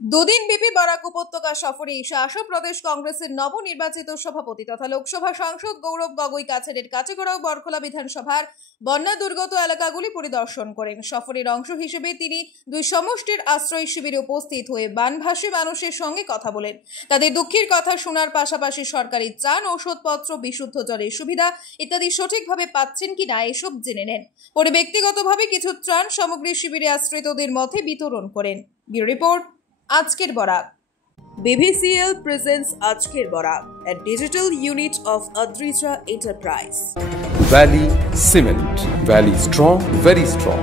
দুদিন ব্যাপী বরাক উপত্যকা সফরে এসে আসা প্রদেশ কংগ্রেসের নবনির্বাচিত সভাপতি তথা লোকসভা সাংসদ গৌরব গগৈ কাছাড়ের কাছেগড়া ও বরখোলা বিধানসভার বন্যা দুর্গত এলাকাগুলি পরিদর্শন করেন। সফরের অংশ হিসেবে তিনি দুই সমষ্টির আশ্রয় শিবিরে উপস্থিত হয়ে বানভাসী মানুষের সঙ্গে কথা বলেন। তাদের দুঃখের কথা শোনার পাশাপাশি সরকারি ত্রাণ, ওষুধপত্র, বিশুদ্ধ জলের সুবিধা ইত্যাদি সঠিকভাবে পাচ্ছেন কিনা এসব জেনে নেন। পরে ব্যক্তিগতভাবে কিছু ত্রাণ সামগ্রী শিবিরে আশ্রিতদের মধ্যে বিতরণ করেন। ব্যুরো রিপোর্ট, আজকের বরাক। BVCL presents আজকের Barak, a digital unit of Adrija Enterprise. Valley Cement, Valley strong, very strong.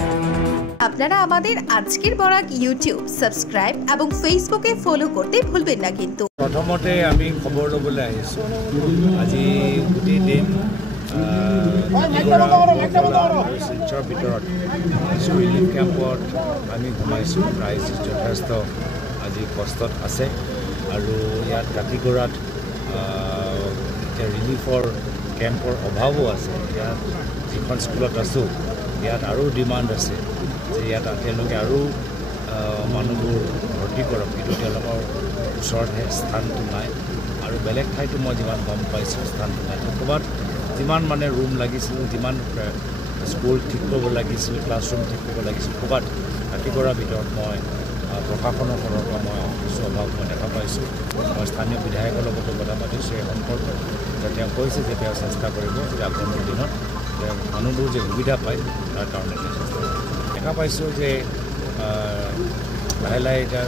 আপনারা আমাদের আজকের বরাক ইউটিউব সাবস্ক্রাইব এবং ফেসবুকে ফলো করতে ভুলবেন না কিন্তু। প্রথমতে আমি খবর লবলৈ আহিছো আজি গোটেই দিন শিলচৰ ভিতৰত ৰিলিফ কেম্পত আমি ঘুমাইছোঁ। ৰাইজ যথেষ্ট আজি কষ্টত আছে আৰু ইয়াত কাটিগড়াত এতিয়া ৰিলিফৰ কেম্পৰ অভাৱো আছে। ইয়াত যিখন স্কুলত আছোঁ ইয়াত আৰু ডিমাণ্ড আছে যে ইয়াত তেওঁলোকে আৰু মানুহবোৰ ভৰ্তি কৰক, কিন্তু তেওঁলোকৰ ওচৰতহে স্থানটো নাই আৰু বেলেগ ঠাইতো মই যিমান গম পাইছোঁ স্থানটো নাই। ক'ৰবাত যিমান মানে ৰুম লাগিছিল, যিমান স্কুল ঠিক কৰিব লাগিছিল, ক্লাছৰুম ঠিক কৰিব লাগিছিল, ক'ৰবাত কাটিগড়াৰ ভিতৰত মই প্ৰশাসনৰ ফালৰ পৰা মই কিছু অভাৱ মই দেখা পাইছোঁ। মই স্থানীয় বিধায়কৰ লগতো কথা পাতিছোঁ এই সম্পৰ্কত, যে তেওঁ কৈছে যে তেওঁ চেষ্টা কৰিব যে আগন্তুক দিনত মানুহবোৰ যে সুবিধা পায় তাৰ কাৰণে তেওঁ চেষ্টা কৰিব। দেখা পাইছোঁ যে লাহে লাহে এতিয়া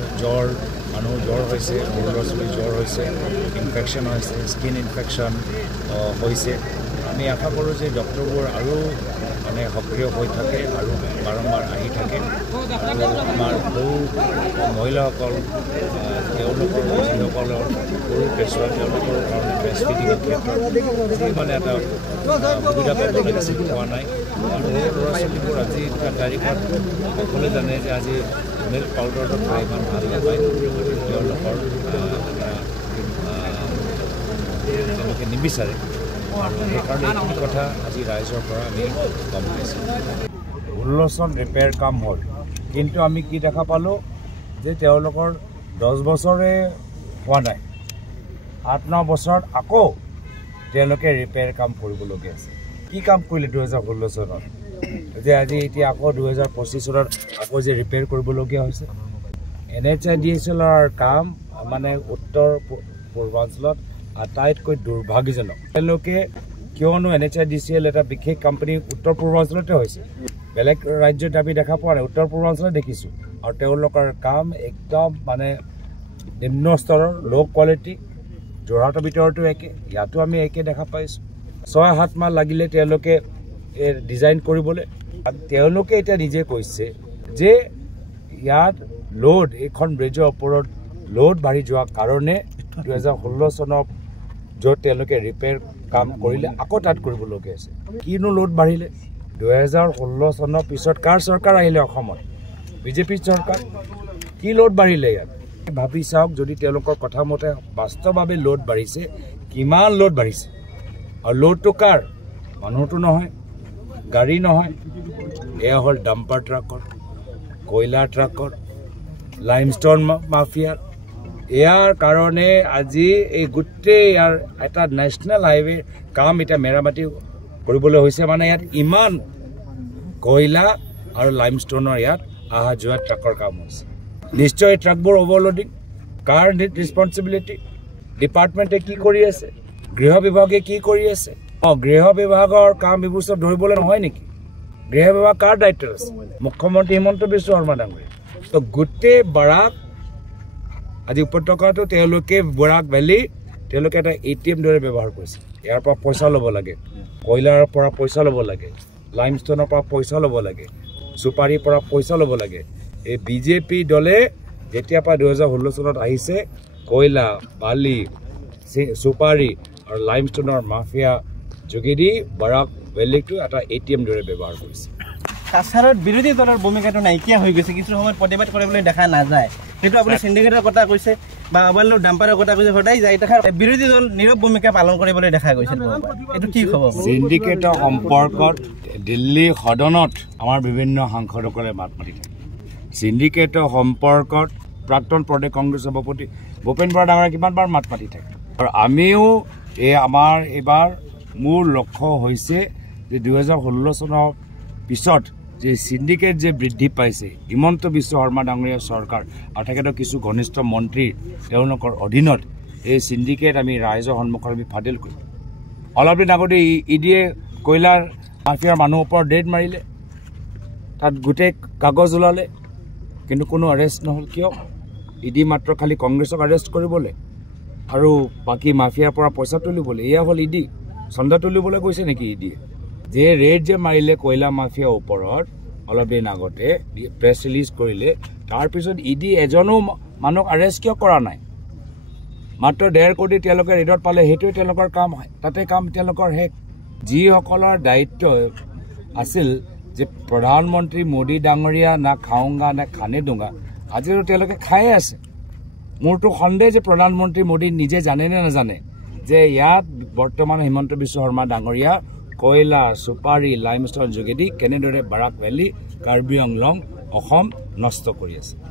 মানুহৰ জ্বৰ হৈছে, সৰু ল'ৰা ছোৱালীৰ জ্বৰ হৈছে, ইনফেকশ্যন হৈছে, স্কিন ইনফেকশ্যন হৈছে। আমি আশা কৰোঁ যে ডক্টৰবোৰ আৰু মানে সক্ৰিয় হৈ থাকে আৰু বাৰম্বাৰ আহি থাকে আৰু আমাৰ সৰু মহিলাসকল তেওঁলোকৰ যিসকলৰ সৰু কেঁচুৱা তেওঁলোকৰ কাৰণে ব্ৰেষ্ট ফিডিঙৰ ক্ষেত্ৰত যি মানে এটা সুবিধা পাব লাগিছিল পোৱা নাই। আৰু সৰু ল'ৰা ছোৱালীবোৰ আজি তাৰিখত সকলোৱে জানে যে আজি মিল্ক পাউডাৰটো খাই ইমান ভাল নাপায়, তেওঁলোকৰ তেওঁলোকে নিবিচাৰে আৰু সেইকাৰণে এইখিনি কথা আজি ৰাইজৰ পৰা আমি গম পাইছোঁ। 16 চন ৰিপেয়াৰ কাম হ'ল, কিন্তু আমি কি দেখা পালোঁ যে তেওঁলোকৰ 10 বছৰে হোৱা নাই, 8-9 বছৰত আকৌ তেওঁলোকে ৰিপেয়াৰ কাম কৰিবলগীয়া আছে। কি কাম কৰিলে 2016 চনত যে আজি এতিয়া আকৌ 2025 চনত আকৌ যে ৰিপেয়াৰ কৰিবলগীয়া হৈছে। NHIDCLৰ কাম মানে উত্তৰ পূৰ্বাঞ্চলত আটাইতকৈ দুৰ্ভাগ্যজনক। তেওঁলোকে কিয়নো NHIDCL এটা বিশেষ কোম্পানী উত্তৰ পূৰ্বাঞ্চলতে হৈছে, বেলেগ ৰাজ্যত আমি দেখা পোৱা নাই, উত্তৰ পূৰ্বাঞ্চলত দেখিছোঁ। আৰু তেওঁলোকৰ কাম একদম মানে নিম্ন স্তৰৰ, ল' কোৱালিটি। যোৰহাটৰ ভিতৰতো একে, ইয়াতো আমি একে দেখা পাইছোঁ। 6-7 মাহ লাগিলে তেওঁলোকে ডিজাইন কৰিবলৈ। তেওঁলোকে এতিয়া নিজে কৈছে যে ইয়াত লোড, এইখন ব্ৰিজৰ ওপৰত লোড বাঢ়ি যোৱাৰ কাৰণে 2016 চনৰ য'ত তেওঁলোকে ৰিপেয়াৰ কাম কৰিলে আকৌ তাত কৰিবলগীয়া আছে। কিনো লোড বাঢ়িলে? 2016 চনৰ পিছত কাৰ চৰকাৰ আহিলে অসমত? বিজেপি চৰকাৰ। কি লোড বাঢ়িলে ইয়াত? ভাবি চাওক, যদি তেওঁলোকৰ কথা মতে বাস্তৱভাৱে লোড বাঢ়িছে, কিমান লোড বাঢ়িছে? আৰু লোডটো কাৰ? মানুহটো নহয়, গাড়ী নহয়, এয়া হ'ল ডাম্পাৰ ট্ৰাকৰ, কয়লা ট্ৰাকৰ, লাইমষ্টন মাফিয়াৰ। ইয়াৰ কাৰণে আজি এই গোটেই ইয়াৰ এটা নেশ্যনেল হাইৱে কাম এতিয়া মেৰামতি কৰিবলৈ হৈছে। মানে ইয়াত ইমান কয়লা আৰু লাইমষ্টনৰ ইয়াত অহা যোৱা ট্ৰাকৰ কাম হৈছে। নিশ্চয় এই ট্ৰাকবোৰ অভাৰলোডিং। কাৰ ৰেছপনচিবিলিটি? ডিপাৰ্টমেণ্টে কি কৰি আছে? গৃহ বিভাগে কি কৰি আছে? গৃহ বিভাগৰ কাম এইবোৰ চব ধৰিবলৈ নহয় নেকি? গৃহ বিভাগ কাৰ দায়িত্ব আছে? মুখ্যমন্ত্ৰী হিমন্ত বিশ্ব শৰ্মা ডাঙৰীয়া। তো গোটেই বৰাক আজি উপত্যকাটো তেওঁলোকে বৰাক ভেলী তেওঁলোকে এটা ATM দৰে ব্যৱহাৰ কৰিছে। ইয়াৰ পৰা পইচা ল'ব লাগে, কয়লাৰ পৰা পইচা ল'ব লাগে, লাইমষ্টনৰ পৰা পইচা ল'ব লাগে, চুপাৰীৰ পৰা পইচা ল'ব লাগে। এই বিজেপি দলে যেতিয়াৰ পৰা 2016 চনত আহিছে, কয়লা, বালি, চুপাৰী আৰু লাইমষ্টনৰ মাফিয়া যোগেদি বৰাক ভেলীটো এটা ATM দৰে ব্যৱহাৰ কৰিছে। কাছাৰত বিৰোধী দলৰ ভূমিকাটো নাইকিয়া হৈ গৈছে, কিছু সময়ত প্ৰতিবাদ কৰিবলৈ দেখা নাযায়। সেইটো আপুনি সিন্ডিকেটৰ কথা কৈছে বা অবাল্য ডাম্পাৰৰ কথা কৈছে, সদায় যাই দেখা বিৰোধী দল নীৰৱ ভূমিকা পালন কৰিবলৈ দেখা গৈছে। এইটো কি হ'ব? সিন্ডিকেটৰ সম্পৰ্কত দিল্লী সদনত আমাৰ বিভিন্ন সাংসদসকলে মাত মাতিলে। সিন্ডিকেটৰ সম্পৰ্কত প্ৰাক্তন প্ৰদেশ কংগ্ৰেছ সভাপতি ভূপেন বৰা ডাঙৰে কিমানবাৰ মাত মাতি থাকে আৰু আমিও আমাৰ এইবাৰ মূল লক্ষ্য হৈছে যে 2016 চনৰ পিছত যে সিন্ডিকেট যে বৃদ্ধি পাইছে হিমন্ত বিশ্ব শৰ্মা ডাঙৰীয়া চৰকাৰ আৰু তেখেতৰ কিছু ঘনিষ্ঠ মন্ত্ৰী তেওঁলোকৰ অধীনত এই সিন্ডিকেট আমি ৰাইজৰ সন্মুখত আমি ফাদিল কৰিম অলপ দিন আগতে ইডিয়ে কয়লাৰ মাফিয়াৰ মানুহৰ ওপৰত ৰেড মাৰিলে তাত গোটেই কাগজ ওলালে কিন্তু কোনো এৰেষ্ট নহ'ল কিয় ইডি মাত্ৰ খালি কংগ্ৰেছক এৰেষ্ট কৰিবলৈ আৰু বাকী মাফিয়াৰ পৰা পইচা তুলিবলৈ এয়া হ'ল ইডি চন্দা তুলিবলৈ গৈছে নেকি ইডিয়ে যে ৰেড যে মাৰিলে কয়লা মাফিয়াৰ ওপৰত অলপ দিন আগতে প্ৰেছ ৰিলিজ কৰিলে তাৰপিছত ইডি এজনো মানুহক এৰেষ্ট কিয় কৰা নাই মাত্ৰ 1.5 কোটি তেওঁলোকে ৰেডত পালে সেইটোৱে তেওঁলোকৰ কাম হয় তাতে কাম তেওঁলোকৰ শেষ যিসকলৰ দায়িত্ব আছিল যে প্ৰধানমন্ত্ৰী মোদী ডাঙৰীয়া না খাওঁগা না খানে দুঙা আজিও তেওঁলোকে খায়ে আছে মোৰতো সন্দেহ যে প্ৰধানমন্ত্ৰী মোদী নিজে জানে নে নাজানে যে ইয়াত বৰ্তমান হিমন্ত বিশ্ব শৰ্মা ডাঙৰীয়া কয়লা সুপাৰী লাইমষ্টন যোগেদি কেনেদৰে বাৰাক ভেলী কাৰ্বি আংলং অসম নষ্ট কৰি আছে